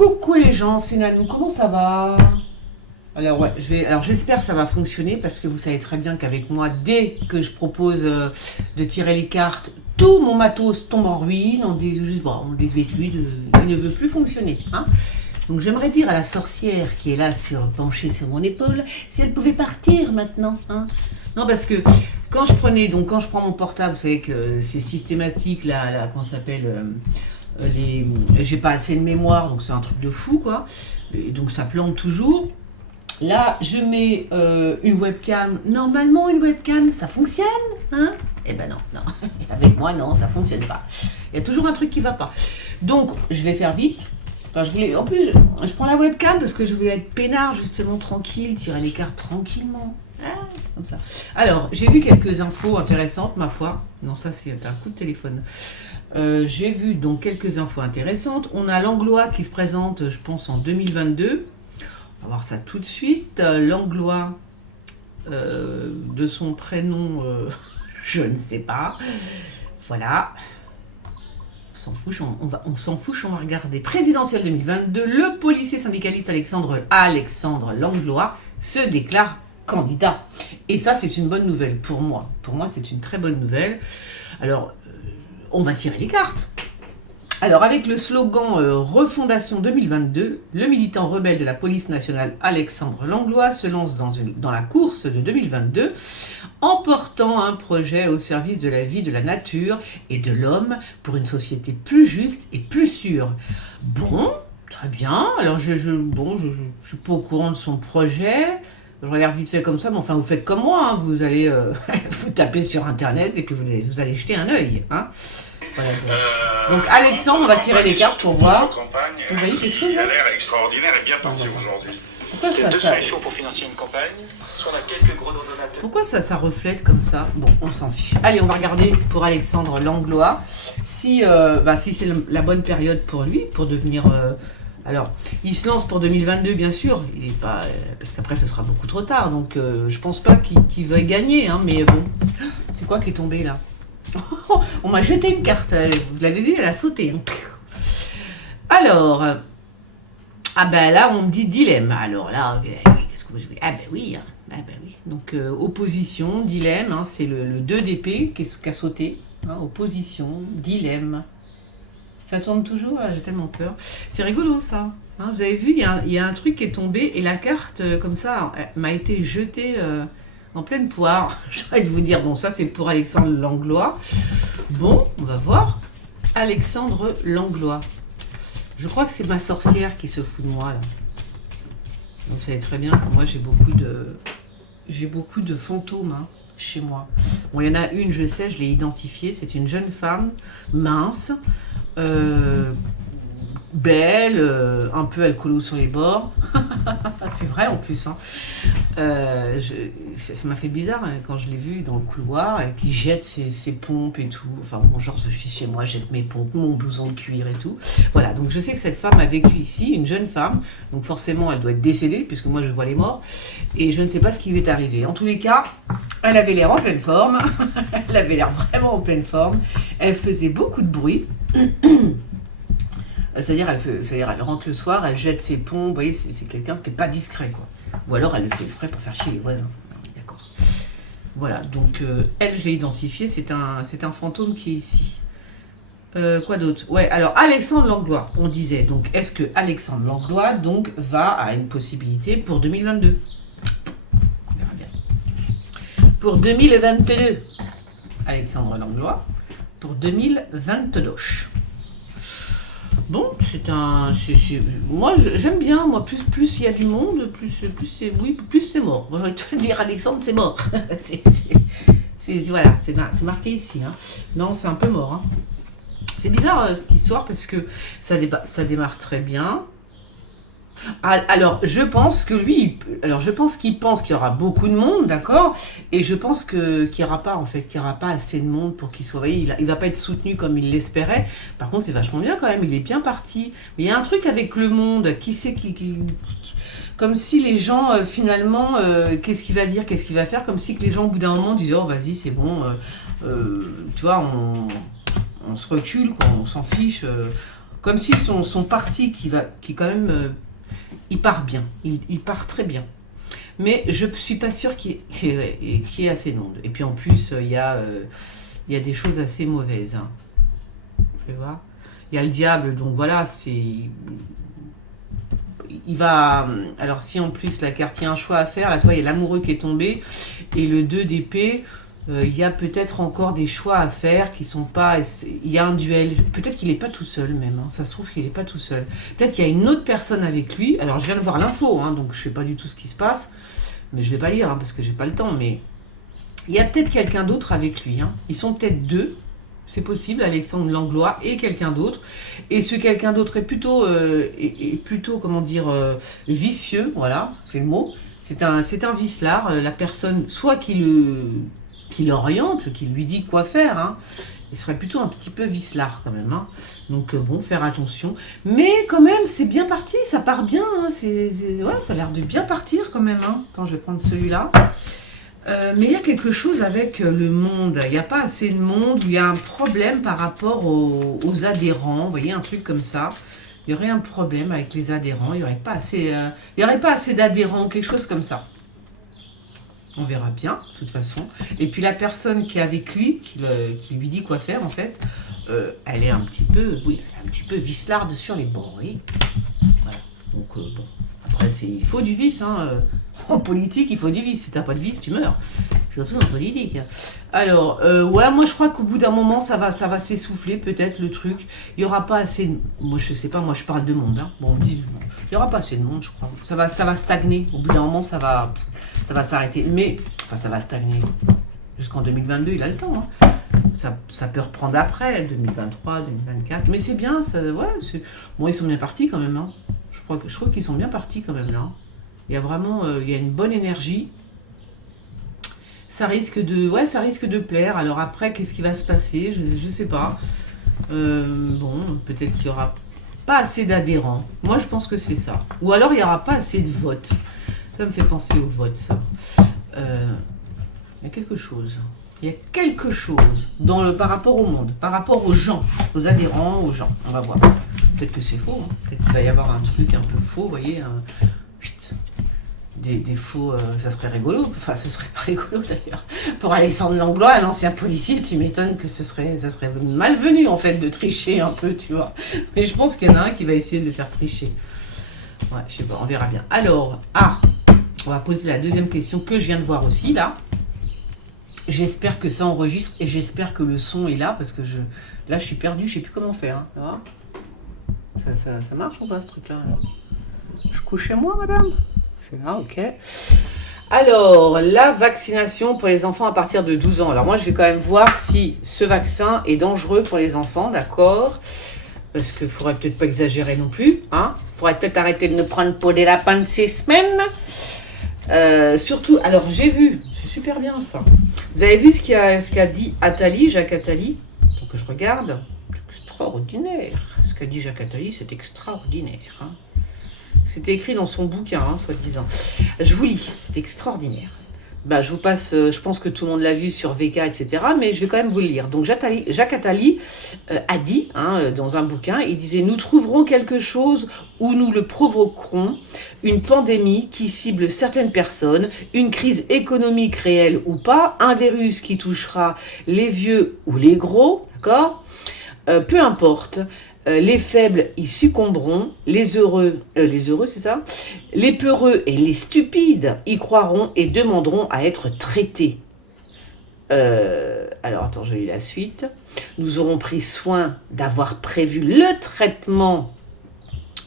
Coucou les gens, c'est Nanou, comment ça va? Alors ouais, alors j'espère que ça va fonctionner parce que vous savez très bien qu'avec moi, dès que je propose de tirer les cartes, tout mon matos tombe en ruine, on désuétude, il ne veut plus fonctionner. Hein. Donc j'aimerais dire à la sorcière qui est là penchée sur mon épaule, si elle pouvait partir maintenant. Hein. Non, parce que quand je prends mon portable, vous savez que c'est systématique, là comment ça s'appelle j'ai pas assez de mémoire, donc c'est un truc de fou, quoi. Et donc ça plante toujours. Là, je mets une webcam. Normalement, une webcam, ça fonctionne, hein? Eh ben non. Avec moi, non, ça fonctionne pas. Il y a toujours un truc qui va pas. Donc, je vais faire vite. Enfin, en plus, je prends la webcam parce que je vais être peinard, justement, tranquille, tirer les cartes tranquillement. Ah, c'est comme ça. Alors, j'ai vu quelques infos intéressantes, ma foi. Non, ça, c'est un coup de téléphone. J'ai vu donc quelques infos intéressantes. On a Langlois qui se présente, je pense, en 2022. On va voir ça tout de suite. Langlois, de son prénom, je ne sais pas. Voilà. On s'en fiche, on va regarder. Présidentielle 2022, le policier syndicaliste Alexandre Langlois se déclare candidat. Et ça, c'est une bonne nouvelle pour moi. Pour moi, c'est une très bonne nouvelle. Alors, on va tirer les cartes. Alors, avec le slogan Refondation 2022, le militant rebelle de la police nationale Alexandre Langlois se lance dans la course de 2022 en portant un projet au service de la vie, de la nature et de l'homme pour une société plus juste et plus sûre. Bon, très bien. Alors, je suis pas au courant de son projet. Je regarde vite fait comme ça, mais enfin, vous faites comme moi. Hein. Vous allez vous taper sur Internet et puis vous allez jeter un œil. Hein. Voilà, donc Alexandre, on va tirer les cartes pour voir. Vous voyez quelque chose? Il a l'air extraordinaire et bien parti aujourd'hui. Pourquoi il y a deux solutions pour financer une campagne. Soit on a quelques gros donateurs. Pourquoi ça reflète comme ça? Bon, on s'en fiche. Allez, on va regarder pour Alexandre Langlois si c'est la bonne période pour lui, pour devenir... Alors, il se lance pour 2022, bien sûr. Il est pas, parce qu'après, ce sera beaucoup trop tard. Donc, je pense pas qu'il veuille gagner. Hein, mais bon, c'est quoi qui est tombé là? On m'a jeté une carte. Vous l'avez vu, elle a sauté. Hein. Alors, là, on me dit dilemme. Alors là, qu'est-ce que vous voulez? Ah ben oui. Donc, opposition, dilemme. Hein, c'est le 2 d'épée qui a sauté. Hein, opposition, dilemme. Ça tourne toujours, j'ai tellement peur. C'est rigolo ça. Hein, vous avez vu, il y a un truc qui est tombé et la carte, comme ça, m'a été jetée en pleine poire. J'ai envie de vous dire, bon, ça c'est pour Alexandre Langlois. Bon, on va voir. Alexandre Langlois. Je crois que c'est ma sorcière qui se fout de moi là. Donc vous savez très bien que moi j'ai beaucoup de fantômes hein, chez moi. Bon, il y en a une, je sais, je l'ai identifiée. C'est une jeune femme mince. Belle, un peu alcoolo sur les bords. C'est vrai en plus. Hein. Ça m'a fait bizarre hein, quand je l'ai vue dans le couloir, qui jette ses pompes et tout. Enfin bon, genre je suis chez moi, je jette mes pompes, mon blouson de cuir et tout. Voilà, donc je sais que cette femme a vécu ici, une jeune femme. Donc forcément, elle doit être décédée, puisque moi je vois les morts. Et je ne sais pas ce qui lui est arrivé. En tous les cas, elle avait l'air en pleine forme. Elle avait l'air vraiment en pleine forme. Elle faisait beaucoup de bruit. C'est-à-dire, elle rentre le soir, elle jette ses pompes, vous voyez, c'est quelqu'un qui n'est pas discret, quoi. Ou alors, elle le fait exprès pour faire chier les voisins. D'accord. Voilà, donc, elle, je l'ai identifiée, c'est un fantôme qui est ici. Quoi d'autre? Ouais, alors, Alexandre Langlois, on disait, donc, est-ce que Alexandre Langlois, donc, va à une possibilité pour 2022? On verra bien. Pour 2022, Alexandre Langlois, pour 2022. Bon, moi j'aime bien, moi plus il y a du monde, plus c'est mort. Moi j'aurais te dire Alexandre, c'est mort. Voilà, c'est marqué ici. Hein. Non, c'est un peu mort. Hein. C'est bizarre cette histoire parce que ça démarre très bien. Alors, je pense qu'il pense qu'il y aura beaucoup de monde, d'accord, et je pense qu'il n'y aura pas, en fait, qu'il n'y aura pas assez de monde pour qu'il soit, vous voyez, il va pas être soutenu comme il l'espérait. Par contre, c'est vachement bien quand même, il est bien parti. Mais il y a un truc avec le monde, qui sait comme si les gens, finalement, qu'est-ce qu'il va dire, qu'est-ce qu'il va faire, comme si que les gens, au bout d'un moment, disaient, oh, vas-y, c'est bon, tu vois, on se recule, quoi, on s'en fiche. Comme si son parti qui quand même, il part bien, il part très bien. Mais je ne suis pas sûre qu'il y ait assez de monde. Et puis en plus, il y a des choses assez mauvaises. Hein. Tu vois, il y a le diable, donc voilà, il va... Alors si en plus la carte, il y a un choix à faire, là, tu vois, il y a l'amoureux qui est tombé, et le 2 d'épée, il y a peut-être encore des choix à faire qui sont pas... Il y a un duel, peut-être qu'il n'est pas tout seul même, hein. Ça se trouve qu'il n'est pas tout seul. Peut-être qu'il y a une autre personne avec lui, alors je viens de voir l'info, hein, donc je ne sais pas du tout ce qui se passe, mais je ne vais pas lire, hein, parce que j'ai pas le temps, mais il y a peut-être quelqu'un d'autre avec lui, hein. Ils sont peut-être deux, c'est possible, Alexandre Langlois et quelqu'un d'autre. Et ce quelqu'un d'autre est plutôt, comment dire, vicieux, voilà, c'est le mot. C'est un vicelard, la personne, soit qui l'oriente, qui lui dit quoi faire, hein. Il serait plutôt un petit peu vicelard quand même, hein. Donc bon, faire attention. Mais quand même, c'est bien parti, ça part bien, hein. Ouais, ça a l'air de bien partir quand même, hein. Attends, je vais prendre celui-là. Mais il y a quelque chose avec le monde, il n'y a pas assez de monde, il y a un problème par rapport aux adhérents, vous voyez, un truc comme ça. Il y aurait un problème avec les adhérents, il n'y aurait pas assez d'adhérents, quelque chose comme ça. On verra bien, de toute façon. Et puis la personne qui est avec lui, qui lui dit quoi faire, en fait, elle est un petit peu vicelarde sur les bords, oui. Voilà. Donc, bon, après, il faut du vice, hein. En politique, il faut du vice. Si t'as pas de vice, tu meurs. Surtout en politique. Alors, ouais, moi je crois qu'au bout d'un moment, ça va s'essouffler, peut-être, le truc. Il n'y aura pas assez de... Moi, je sais pas, moi je parle de monde. Hein. Bon, on me dit... Il n'y aura pas assez de monde, je crois. Ça va stagner. Au bout d'un moment, ça va s'arrêter. Mais, enfin, ça va stagner. Jusqu'en 2022, il a le temps. Hein. Ça peut reprendre après, 2023, 2024. Mais c'est bien, ça... Ouais, bon, ils sont bien partis quand même. Hein. Je crois qu'ils sont bien partis quand même, là. Il y a vraiment il y a une bonne énergie. Ça risque de plaire. Alors après, qu'est-ce qui va se passer? Je sais pas. Bon, peut-être qu'il n'y aura pas assez d'adhérents. Moi, je pense que c'est ça. Ou alors, il n'y aura pas assez de votes. Ça me fait penser au vote, ça. Il y a quelque chose. Il y a quelque chose par rapport au monde, par rapport aux gens, aux adhérents, aux gens. On va voir. Peut-être que c'est faux. Hein. Peut-être qu'il va y avoir un truc un peu faux, vous voyez. Des faux, ça serait rigolo. Enfin, ce serait pas rigolo d'ailleurs. Pour Alexandre Langlois, un ancien policier, tu m'étonnes que ça serait malvenu en fait de tricher un peu, tu vois. Mais je pense qu'il y en a un qui va essayer de le faire tricher. Ouais, je sais pas, on verra bien. Alors, on va poser la deuxième question que je viens de voir aussi là. J'espère que ça enregistre et j'espère que le son est là parce que là je suis perdue, je sais plus comment faire. Hein. Ça marche ou pas ce truc-là? Je couche chez moi, madame? Ah, ok. Alors, la vaccination pour les enfants à partir de 12 ans. Alors moi, je vais quand même voir si ce vaccin est dangereux pour les enfants, d'accord? Parce qu'il ne faudrait peut-être pas exagérer non plus. Hein? Il faudrait peut-être arrêter de nous prendre pour des lapins de 6 semaines. Surtout, alors j'ai vu, c'est super bien ça. Vous avez vu ce qu'a dit Attali, Jacques Attali? Donc je regarde. Extraordinaire. Ce qu'a dit Jacques Attali, c'est extraordinaire. Hein? C'était écrit dans son bouquin, hein, soi-disant. Je vous lis, c'est extraordinaire. Bah, je vous passe, je pense que tout le monde l'a vu sur VK, etc. Mais je vais quand même vous le lire. Donc Jacques Attali a dit, hein, dans un bouquin, il disait « Nous trouverons quelque chose où nous le provoquerons, une pandémie qui cible certaines personnes, une crise économique réelle ou pas, un virus qui touchera les vieux ou les gros, d'accord ? Peu importe. Les faibles y succomberont, les heureux, c'est ça? Les peureux et les stupides y croiront et demanderont à être traités. Alors, attends, je lis la suite. Nous aurons pris soin d'avoir prévu le traitement,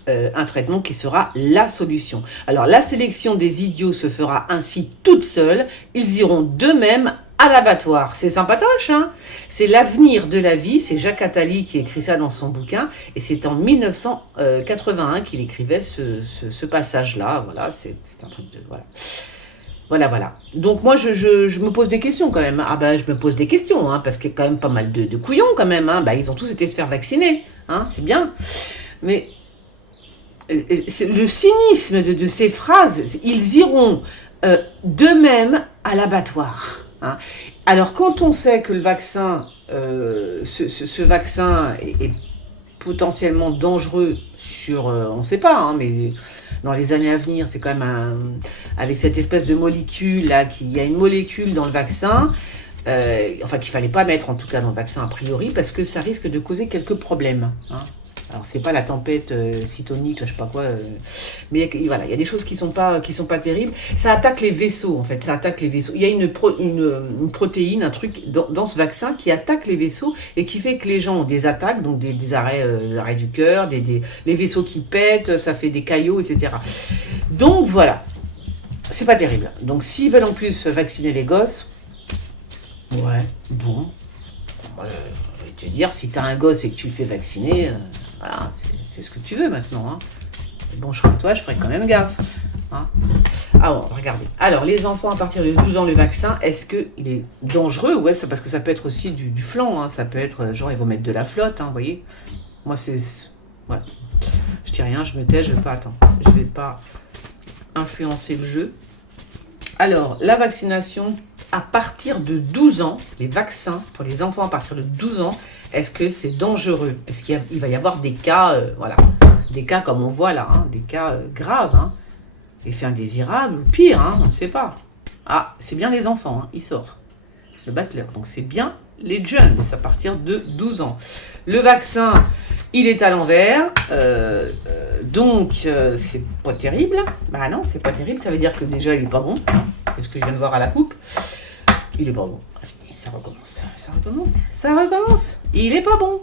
un traitement qui sera la solution. Alors, la sélection des idiots se fera ainsi toute seule. Ils iront d'eux-mêmes à l'abattoir. C'est sympatoche, hein? C'est l'avenir de la vie. C'est Jacques Attali qui écrit ça dans son bouquin. Et c'est en 1981 qu'il écrivait ce passage-là. Voilà, c'est un truc de... Voilà. Donc moi, je me pose des questions quand même. Ah ben, je me pose des questions, hein, parce qu'il y a quand même pas mal de couillons quand même. Hein. Bah, ils ont tous été se faire vacciner. Hein, c'est bien. Mais le cynisme de ces phrases, ils iront d'eux-mêmes à l'abattoir. Hein. Alors, quand on sait que le vaccin, ce vaccin est potentiellement dangereux sur, on ne sait pas, hein, mais dans les années à venir, c'est quand même avec cette espèce de molécule là, il y a une molécule dans le vaccin, enfin qu'il fallait pas mettre en tout cas dans le vaccin a priori, parce que ça risque de causer quelques problèmes. Hein. Alors c'est pas la tempête cytonique, là, je sais pas quoi, mais voilà, il y a des choses qui sont pas terribles. Ça attaque les vaisseaux en fait, ça attaque les vaisseaux. Il y a une protéine, un truc dans ce vaccin qui attaque les vaisseaux et qui fait que les gens ont des attaques, donc des arrêts du cœur, les vaisseaux qui pètent, ça fait des caillots, etc. Donc voilà, c'est pas terrible. Donc s'ils veulent en plus vacciner les gosses, ouais, bon, je vais te dire, si t'as un gosse et que tu le fais vacciner, voilà, c'est ce que tu veux maintenant. Hein. Mais bon, je serais toi, je ferais quand même gaffe. Hein. Ah bon, regardez. Alors, les enfants à partir de 12 ans, le vaccin, est-ce qu'il est dangereux? Ouais, parce que ça peut être aussi du flan. Hein. Ça peut être, genre, ils vont mettre de la flotte, hein, vous voyez. Moi, c'est... Ouais. Je dis rien, je me tais, je vais pas influencer le jeu. Alors, la vaccination à partir de 12 ans, les vaccins pour les enfants à partir de 12 ans, est-ce que c'est dangereux? Est-ce qu'il va y avoir des cas, voilà, des cas comme on voit là, hein, des cas graves, hein, effets indésirables, ou pire, hein, on ne sait pas. Ah, c'est bien les enfants, hein, il sort, le battleur, donc c'est bien les jeunes à partir de 12 ans. Le vaccin, il est à l'envers, donc c'est pas terrible. Bah non, c'est pas terrible, ça veut dire que déjà il est pas bon, hein, c'est ce que je viens de voir à la coupe. Il est pas bon. Ça recommence. Il est pas bon.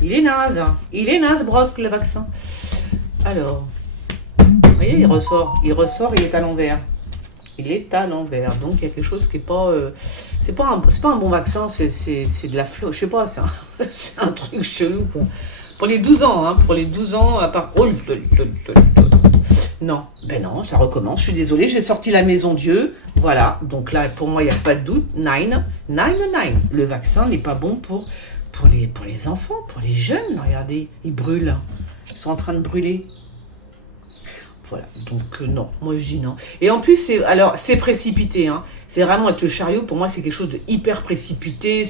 Il est naze. Brock, le vaccin. Alors, vous voyez, il ressort, il est à l'envers. Donc il y a quelque chose qui est pas... c'est pas un bon vaccin, c'est de la flotte. Je sais pas, c'est un truc chelou, quoi. Pour les 12 ans, hein, à part... Oh, non, ben non, ça recommence, je suis désolée, j'ai sorti la maison Dieu, voilà, donc là, pour moi, il n'y a pas de doute, 9, le vaccin n'est pas bon pour les enfants, pour les jeunes, regardez, ils brûlent, ils sont en train de brûler. Voilà, donc non, moi je dis non. Et en plus, c'est précipité, hein, c'est vraiment avec le chariot, pour moi, c'est quelque chose de hyper précipité,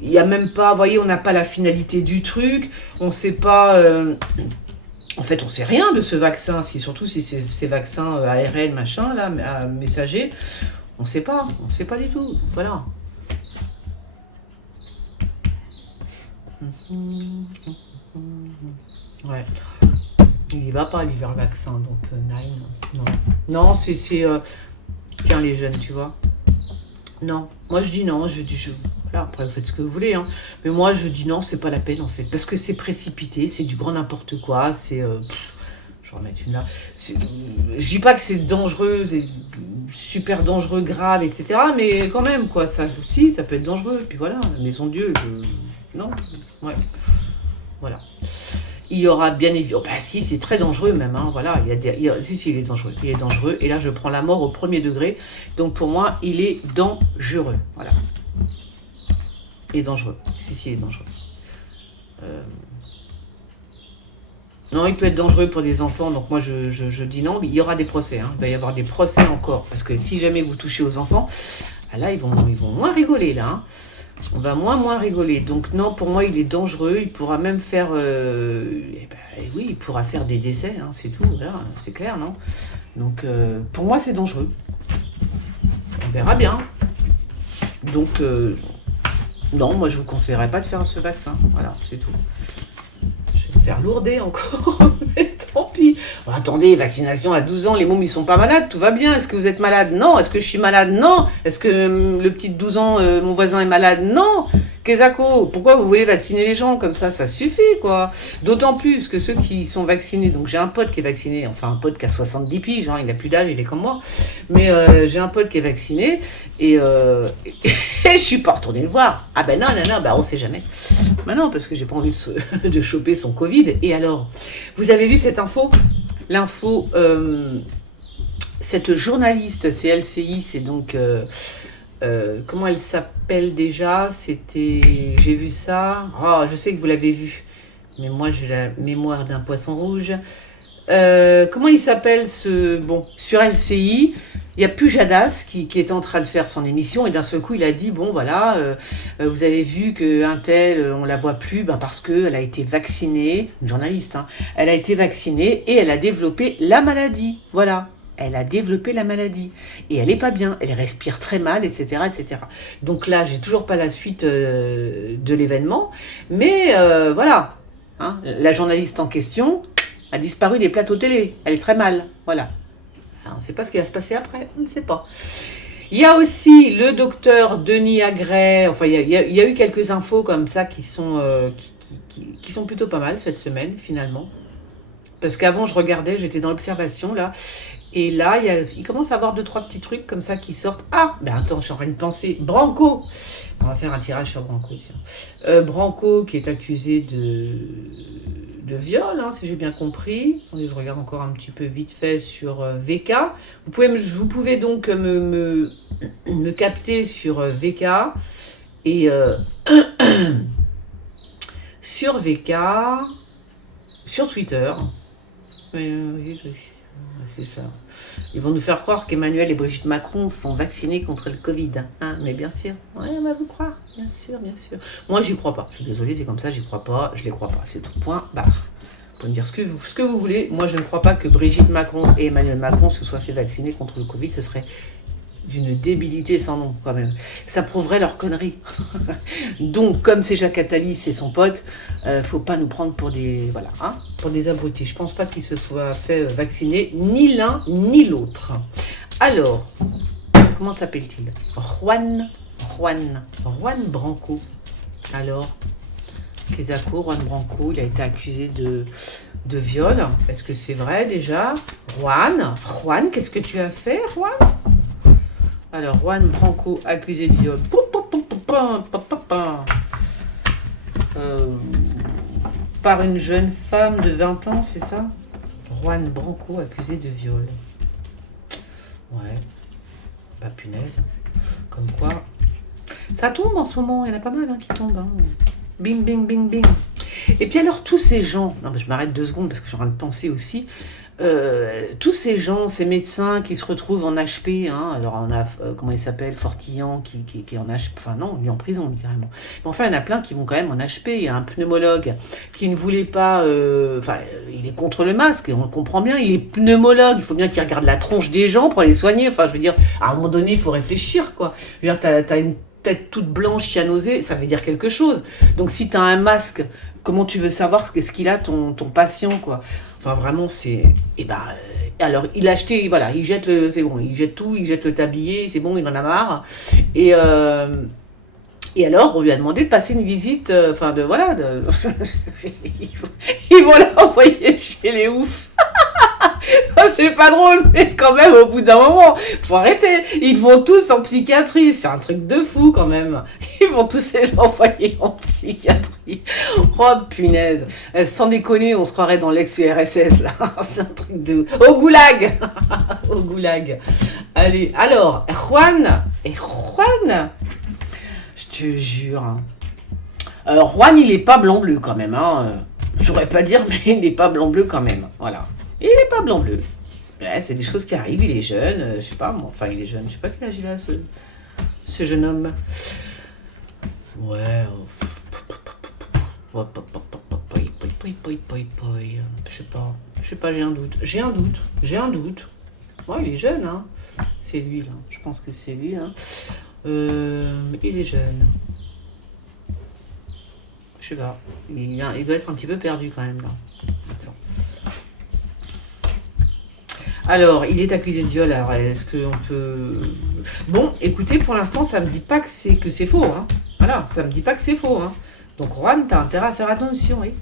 il n'y a même pas, vous voyez, on n'a pas la finalité du truc, on ne sait pas... En fait, on sait rien de ce vaccin, surtout si c'est ces vaccins ARN, machin, là, messager. On sait pas du tout. Voilà. Ouais. Il y va pas, lui, vers le vaccin, donc 9, non. Non, c'est tiens, les jeunes, tu vois. Non, moi je dis non, voilà, après vous faites ce que vous voulez, hein. Mais moi je dis non, c'est pas la peine en fait, parce que c'est précipité, c'est du grand n'importe quoi, je vais remettre une là. Je dis pas que c'est dangereux, c'est super dangereux, grave, etc. Mais quand même, quoi, ça aussi, ça peut être dangereux. Puis voilà, la maison Dieu, non, ouais, voilà. Il y aura bien évidemment... Oh, bah si, c'est très dangereux même, hein, voilà. Il est dangereux. Il est dangereux. Et là, je prends la mort au premier degré. Donc, pour moi, il est dangereux. Voilà. Il est dangereux. Si, il est dangereux. Non, il peut être dangereux pour des enfants. Donc, moi, je dis non. Mais il y aura des procès. Hein. Il va y avoir des procès encore. Parce que si jamais vous touchez aux enfants, là, ils vont moins rigoler, là, hein. On va moins rigoler. Donc non, pour moi, il est dangereux. Il pourra même faire... oui, il pourra faire des décès, hein, c'est tout. Voilà, c'est clair, non? Donc, pour moi, c'est dangereux. On verra bien. Donc, non, moi, je vous conseillerais pas de faire ce vaccin. Voilà, c'est tout. Je vais me faire lourder encore. Mais tant pis. Bon, attendez, vaccination à 12 ans, les mômes, ils sont pas malades. Tout va bien. Est-ce que vous êtes malade? Non. Est-ce que je suis malade? Non. Est-ce que le petit de 12 ans, mon voisin est malade? Non. Kezako, pourquoi vous voulez vacciner les gens comme ça? Ça suffit, quoi. D'autant plus que ceux qui sont vaccinés, donc j'ai un pote qui est vacciné, enfin un pote qui a 70 piges, hein, il n'a plus d'âge, il est comme moi, mais j'ai un pote qui est vacciné et je suis pas retournée le voir. Ah ben non, ben on sait jamais. Ben non, parce que j'ai pas envie de choper son Covid. Et alors, vous avez vu cette info? L'info, cette journaliste, c'est LCI, c'est donc... comment elle s'appelle déjà? J'ai vu ça. Oh, je sais que vous l'avez vu. Mais moi, j'ai la mémoire d'un poisson rouge. comment il s'appelle ce... Bon, sur LCI, il y a Pujadas qui était en train de faire son émission et d'un seul coup il a dit bon voilà, vous avez vu qu'un tel, on la voit plus parce qu'elle a été vaccinée, une journaliste, hein, elle a été vaccinée et elle a développé la maladie. Voilà, elle a développé la maladie et elle est pas bien, elle respire très mal, etc. etc. Donc là, j'ai toujours pas la suite de l'événement, mais voilà, hein, la journaliste en question a disparu des plateaux télé, elle est très mal, voilà. On ne sait pas ce qui va se passer après, on ne sait pas. Il y a aussi le docteur Denis Agret, enfin il y a eu quelques infos comme ça qui sont plutôt pas mal cette semaine finalement. Parce qu'avant je regardais, j'étais dans l'observation là, et là il commence à y avoir 2-3 petits trucs comme ça qui sortent. Ah, ben attends, je suis en train de penser, Branco, on va faire un tirage sur Branco. Branco qui est accusé de viol, hein, si j'ai bien compris. Attendez, je regarde encore un petit peu vite fait sur VK. Vous pouvez donc me capter sur VK et sur VK, sur Twitter. C'est ça. Ils vont nous faire croire qu'Emmanuel et Brigitte Macron sont vaccinés contre le Covid. Hein, mais bien sûr. Ouais, on va vous croire. Bien sûr, bien sûr. Moi, j'y crois pas. Je suis désolée, c'est comme ça, j'y crois pas. Je les crois pas. C'est tout. Point barre. Vous pouvez me dire ce que vous voulez. Moi, je ne crois pas que Brigitte Macron et Emmanuel Macron se soient fait vacciner contre le Covid. Ce serait d'une débilité sans nom, quand même. Ça prouverait leur connerie. Donc, comme c'est Jacques Attali, c'est son pote, faut pas nous prendre pour des, voilà, hein, pour des abrutis. Je pense pas qu'ils se soient fait vacciner, ni l'un ni l'autre. Alors, comment s'appelle-t-il? Juan Branco. Alors, Kesako, Juan Branco, il a été accusé de viol. Est-ce que c'est vrai déjà? Juan, qu'est-ce que tu as fait, Juan? Alors, Juan Branco, accusé de viol. Par une jeune femme de 20 ans, c'est ça? Juan Branco, accusé de viol. Ouais. Pas punaise. Comme quoi. Ça tombe en ce moment, il y en a pas mal qui tombent. Hein. Bing, bing, bing, bing. Et puis alors, tous ces gens. Non, mais je m'arrête 2 secondes parce que j'ai en train de penser aussi. Tous ces gens, ces médecins qui se retrouvent en HP, hein, alors on a, comment il s'appelle, Fortillan qui est en HP, enfin non, il est en prison carrément. Mais enfin, il y en a plein qui vont quand même en HP. Il y a un pneumologue qui ne voulait pas, enfin, il est contre le masque, et on le comprend bien, il est pneumologue, il faut bien qu'il regarde la tronche des gens pour les soigner. Enfin, je veux dire, à un moment donné, il faut réfléchir, quoi. Je veux dire, t'as une tête toute blanche, cyanosée, ça veut dire quelque chose. Donc si t'as un masque, comment tu veux savoir ce qu'il a ton patient, quoi? Enfin, vraiment, c'est... Et alors, il a acheté, voilà, il jette c'est bon, il jette tout, il jette le tablier, c'est bon, il en a marre. Et alors, on lui a demandé de passer une visite, voilà, ils vont l'envoyer chez les oufs. C'est pas drôle, mais quand même, au bout d'un moment, faut arrêter. Ils vont tous en psychiatrie, c'est un truc de fou quand même. Ils vont tous les envoyer en psychiatrie. Oh punaise, sans déconner, on se croirait dans l'ex-URSS là. C'est un truc de... Au goulag. Au goulag. Allez, alors, Juan, je te jure. Juan, il est pas blanc-bleu quand même. Hein. J'aurais pas dire, mais il n'est pas blanc-bleu quand même. Voilà. Il n'est pas blanc-bleu. Ouais, c'est des choses qui arrivent, il est jeune, je sais pas, enfin il est jeune, je sais pas quel âge il a ce jeune homme. Ouais. Je sais pas, j'ai un doute. Ouais, il est jeune, hein. C'est lui, là. Je pense que c'est lui, hein. Il est jeune. Je sais pas. Il doit être un petit peu perdu quand même, là. Attends. Alors, il est accusé de viol, alors est-ce qu'on peut... Bon, écoutez, pour l'instant, ça me dit pas que c'est faux, hein. Voilà, ça me dit pas que c'est faux, hein. Donc, Juan, t'as intérêt à faire attention, oui.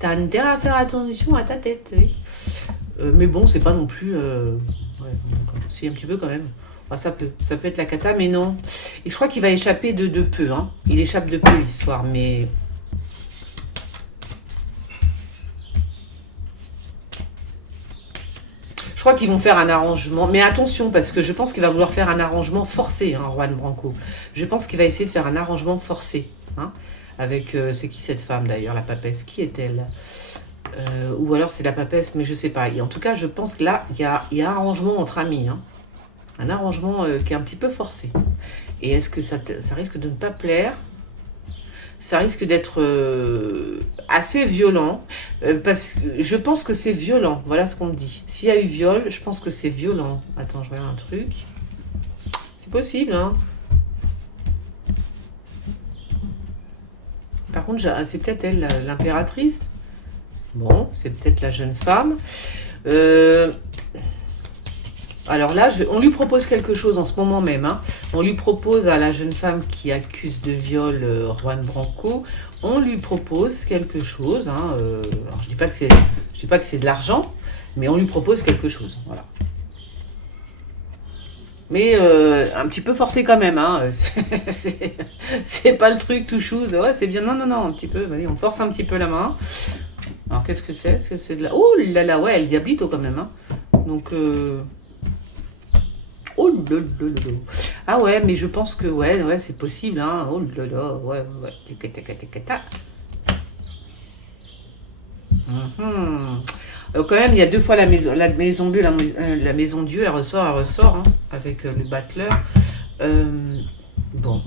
T'as intérêt à faire attention à ta tête, oui. Mais bon, c'est pas non plus... Ouais, si, un petit peu quand même. Enfin, ça peut être la cata, mais non. Et je crois qu'il va échapper de peu, hein. Il échappe de peu, l'histoire, mais... Je crois qu'ils vont faire un arrangement, mais attention, parce que je pense qu'il va vouloir faire un arrangement forcé, hein, Juan Branco. Je pense qu'il va essayer de faire un arrangement forcé, hein, avec, c'est qui cette femme d'ailleurs, la papesse, qui est-elle? Ou alors c'est la papesse, mais je sais pas. Et en tout cas, je pense que là, il y a un arrangement entre amis. Hein. Un arrangement qui est un petit peu forcé. Et est-ce que ça risque de ne pas plaire? Ça risque d'être assez violent. Parce que je pense que c'est violent. Voilà ce qu'on me dit. S'il y a eu viol, je pense que c'est violent. Attends, je regarde un truc. C'est possible, hein. Par contre, c'est peut-être elle, l'impératrice. Bon, c'est peut-être la jeune femme. Alors là, on lui propose quelque chose en ce moment même. Hein. On lui propose à la jeune femme qui accuse de viol Juan Branco, on lui propose quelque chose. Hein, alors je dis pas que c'est de l'argent, mais on lui propose quelque chose. Voilà. Mais un petit peu forcé quand même. Hein. C'est pas le truc tout chose. Ouais, c'est bien. Non, non, non, un petit peu. Vas-y, on force un petit peu la main. Alors qu'est-ce que c'est? Est-ce que c'est de la... Oh là là, ouais, El Diablito quand même. Hein. Donc... Oh là là là là. Ah ouais, mais je pense que ouais, c'est possible. Hein. Oh là là, ouais. Quand même, il y a 2 fois la maison Dieu, la maison Dieu, elle ressort, hein, avec le battleur. Bon,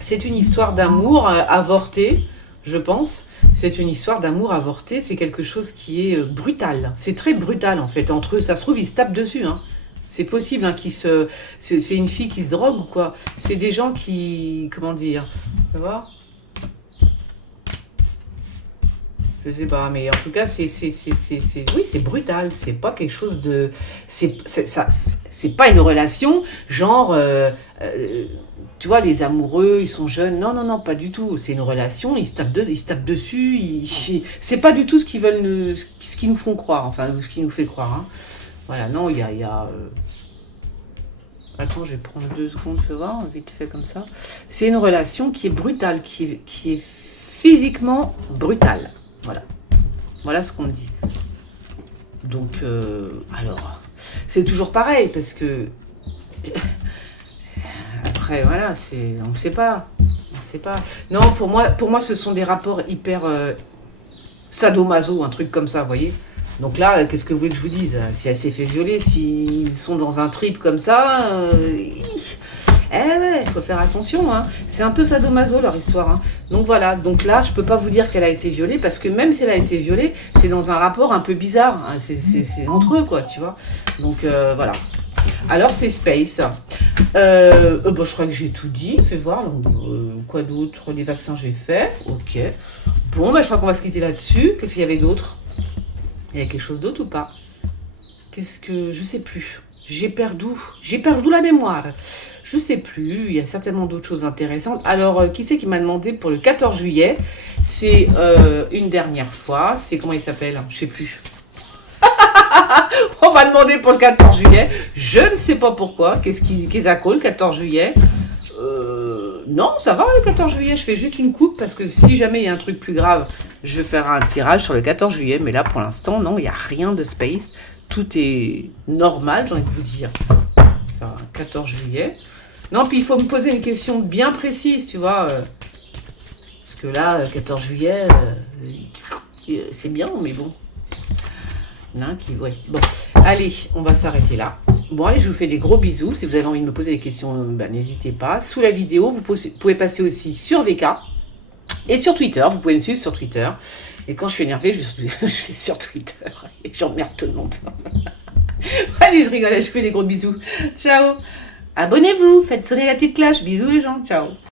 c'est une histoire d'amour avorté, je pense. C'est une histoire d'amour avorté. C'est quelque chose qui est brutal. C'est très brutal en fait. Entre eux, ça se trouve, ils se tapent dessus. Hein. C'est possible hein, c'est une fille qui se drogue ou quoi. C'est des gens qui... Comment dire? Tu vois? Je sais pas, mais en tout cas, oui, c'est brutal. C'est pas quelque chose de... C'est pas une relation genre... tu vois, les amoureux, ils sont jeunes. Non, non, non, pas du tout. C'est une relation, ils se tapent dessus. C'est pas du tout ce qu'ils veulent ce qu'ils nous font croire. Enfin, ce qu'ils nous fait croire. Hein. Voilà, non, il y a Attends, je vais prendre 2 secondes, fais voir, vite fait comme ça. C'est une relation qui est brutale, qui est physiquement brutale. Voilà. Voilà ce qu'on me dit. Donc, alors, c'est toujours pareil, parce que... Après, voilà, on ne sait pas. On sait pas. Non, pour moi, ce sont des rapports hyper sadomaso, un truc comme ça, vous voyez. Donc là, qu'est-ce que vous voulez que je vous dise? Si elle s'est fait violer, s'ils sont dans un trip comme ça, ouais, il faut faire attention. Hein. C'est un peu sadomaso leur histoire. Hein. Donc voilà, donc là, je peux pas vous dire qu'elle a été violée, parce que même si elle a été violée, c'est dans un rapport un peu bizarre. Hein. C'est entre eux, quoi, tu vois. Donc voilà. Alors c'est Space. Je crois que j'ai tout dit. Fais voir. Quoi d'autre? Les vaccins, j'ai fait. Ok. Bon, je crois qu'on va se quitter là-dessus. Qu'est-ce qu'il y avait d'autre? Il y a quelque chose d'autre ou pas? Qu'est-ce que... Je sais plus. J'ai perdu la mémoire. Je sais plus. Il y a certainement d'autres choses intéressantes. Alors, qui c'est qui m'a demandé pour le 14 juillet? C'est une dernière fois. C'est comment il s'appelle? Je sais plus. On m'a demandé pour le 14 juillet. Je ne sais pas pourquoi. Qu'est-ce qu'ils a le 14 juillet? Non, ça va le 14 juillet, je fais juste une coupe parce que si jamais il y a un truc plus grave, je vais faire un tirage sur le 14 juillet. Mais là, pour l'instant, non, il n'y a rien de Space. Tout est normal, j'ai envie de vous dire. Enfin, 14 juillet. Non, puis il faut me poser une question bien précise, tu vois. Parce que là, 14 juillet, c'est bien, mais bon. Il y en a un qui... Ouais. Bon, allez, on va s'arrêter là. Bon, allez, je vous fais des gros bisous. Si vous avez envie de me poser des questions, n'hésitez pas. Sous la vidéo, vous pouvez passer aussi sur VK et sur Twitter. Vous pouvez me suivre sur Twitter. Et quand je suis énervée, je vais sur Twitter. Et j'emmerde tout le monde. Allez, je rigole. Je vous fais des gros bisous. Ciao. Abonnez-vous. Faites sonner la petite cloche. Bisous les gens. Ciao.